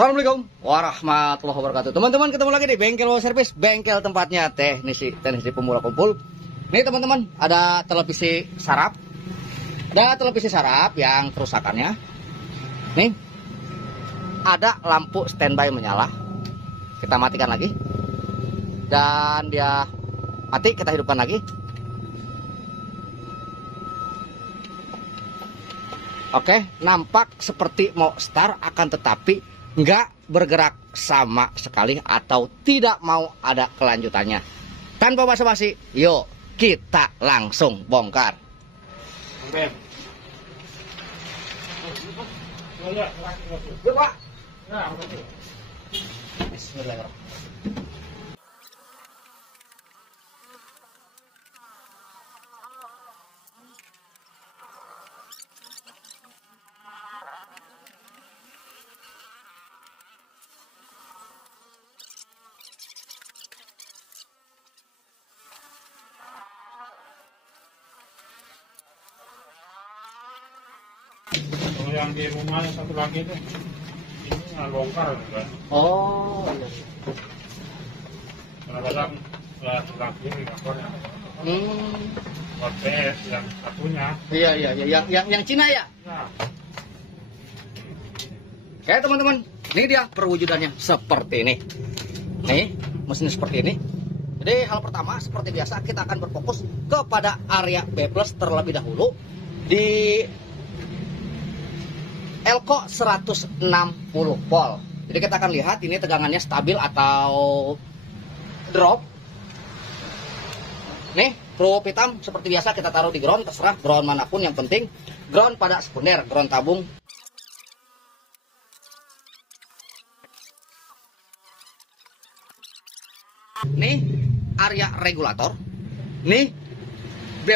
Assalamualaikum warahmatullahi wabarakatuh. Teman-teman, ketemu lagi di bengkel servis, bengkel tempatnya teknisi pemula kumpul. Nih teman-teman, ada televisi saraf. Ada televisi saraf yang kerusakannya. Nih, ada lampu standby menyala. Kita matikan lagi. Dan dia mati, kita hidupkan lagi. Oke, nampak seperti mau start, akan tetapi nggak bergerak sama sekali atau tidak mau ada kelanjutannya. Tanpa basa-basi, yuk kita langsung bongkar. Yuk Pak. Bismillahirrahmanirrahim. Kalau yang di rumah yang satu lagi itu ini nggak bongkar juga. Oh, iya. Kadang-kadang satu lagi di kamarnya. Buat PS yang satunya. Iya. Yang Cina ya? Nah, Oke teman-teman, ini dia perwujudannya seperti ini. Nih, mesin seperti ini. Jadi hal pertama, seperti biasa kita akan berfokus kepada area B+ terlebih dahulu di Elko 160 volt. Jadi kita akan lihat ini tegangannya stabil atau drop. Nih, probe hitam seperti biasa kita taruh di ground, terserah ground manapun, yang penting ground pada sekunder, ground tabung. Nih, area regulator. Nih, B+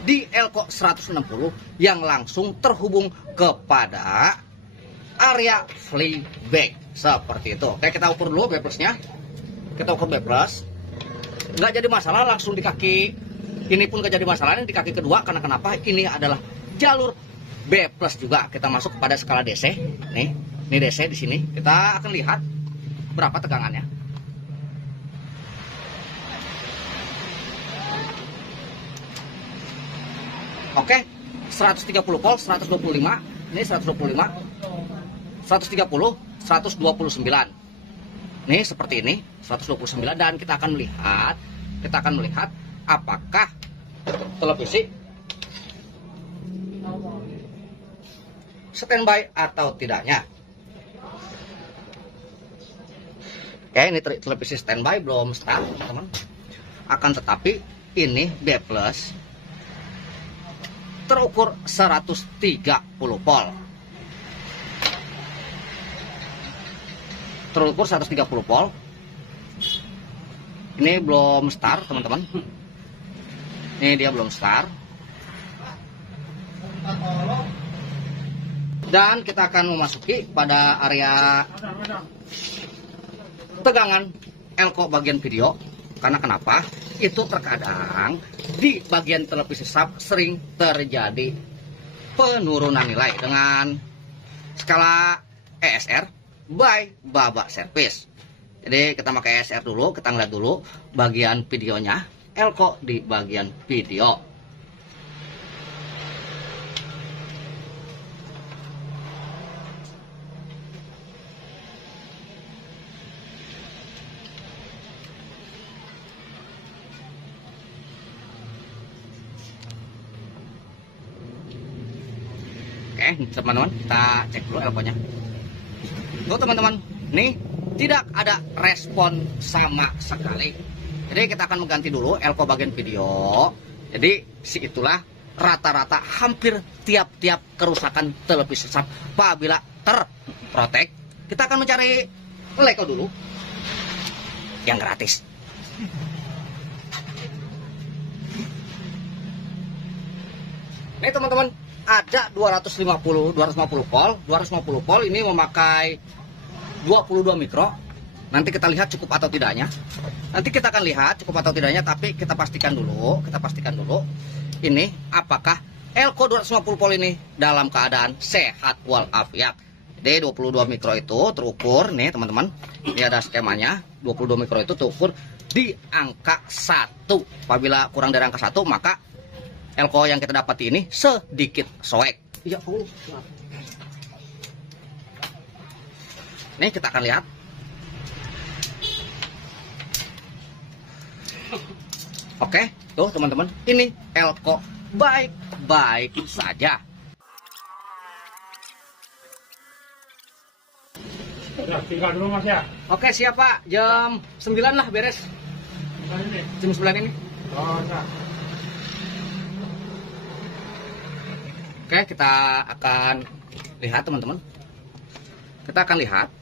di Elko 160 yang langsung terhubung kepada area flyback seperti itu. Oke, kita ukur dulu B+-nya. Kita ukur B+. Nggak jadi masalah langsung di kaki. Ini pun nggak jadi masalah di kaki kedua, karena kenapa? Ini adalah jalur B+ juga. Kita masuk kepada skala DC. Nih, ini DC di sini. Kita akan lihat berapa tegangannya. Oke, 130 volt, 125. Ini 125. 130, 129. Nih seperti ini, 129, dan kita akan melihat apakah televisi standby atau tidaknya. Oke, ini televisi standby, belum start, teman-teman. Akan tetapi ini B+ terukur 130 volt. Terukur 130 volt. Ini belum start, teman-teman. Ini dia belum start. Dan kita akan memasuki pada area tegangan Elko bagian video. Karena kenapa? Itu terkadang di bagian televisi sub sering terjadi penurunan nilai dengan skala ESR by Baba Service. Jadi kita pakai ESR dulu, kita ngeliat dulu bagian videonya, Elko di bagian video. Oke, teman-teman, kita cek dulu Elko-nya. Tuh teman-teman, nih tidak ada respon sama sekali. Jadi kita akan mengganti dulu Elko bagian video. Jadi itulah rata-rata hampir tiap-tiap kerusakan televisi sub apabila terprotek, kita akan mencari Elko dulu yang gratis. Nih teman-teman, ada 250 volt. 250 volt ini memakai 22 mikro. Nanti kita lihat cukup atau tidaknya. Nanti kita akan lihat cukup atau tidaknya, tapi kita pastikan dulu ini apakah Elko 250 volt ini dalam keadaan sehat walafiat. Jadi 22 mikro itu terukur nih teman-teman. Ini ada skemanya. 22 mikro itu terukur di angka 1. Apabila kurang dari angka 1 maka elko yang kita dapati ini sedikit soek. Ya Allah. Nih kita akan lihat. Oke, tuh teman-teman. Ini elko baik-baik saja. Ya, tinggal dulu Mas ya. Oke, siap Pak. Jam 9 lah beres. Ini. Jam 9 ini. Oh, ya. Oke, kita akan lihat teman-teman. Kita akan lihat.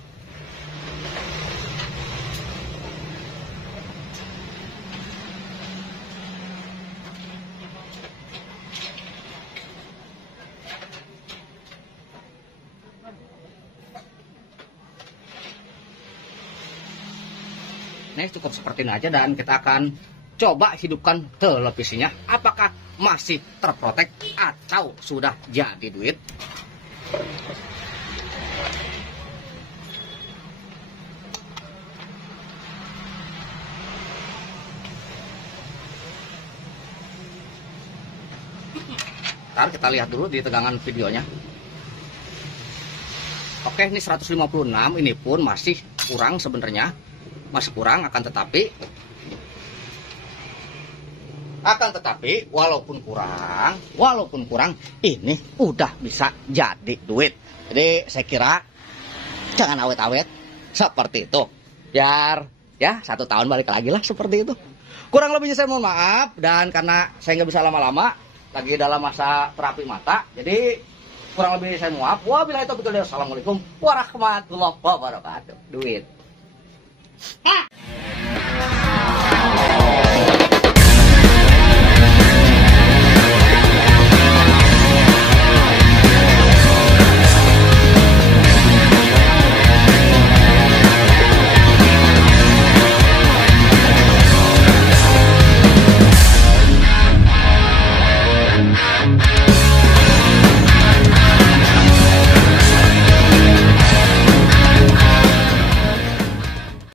Nah, cukup seperti ini aja dan kita akan coba hidupkan televisinya. Apakah masih terprotek atau sudah jadi duit? Ntar kita lihat dulu di tegangan videonya. Oke, ini 156, ini pun masih kurang sebenarnya. Masih kurang, akan tetapi walaupun kurang ini udah bisa jadi duit. Jadi saya kira jangan awet-awet seperti itu, biar ya 1 tahun balik lagi lah seperti itu. Kurang lebihnya saya mohon maaf, dan karena saya nggak bisa lama-lama lagi dalam masa terapi mata, jadi kurang lebih saya mohon maaf. Wabillahi taufiq wal hidayah. Assalamualaikum warahmatullahi wabarakatuh. Duit. Thank you.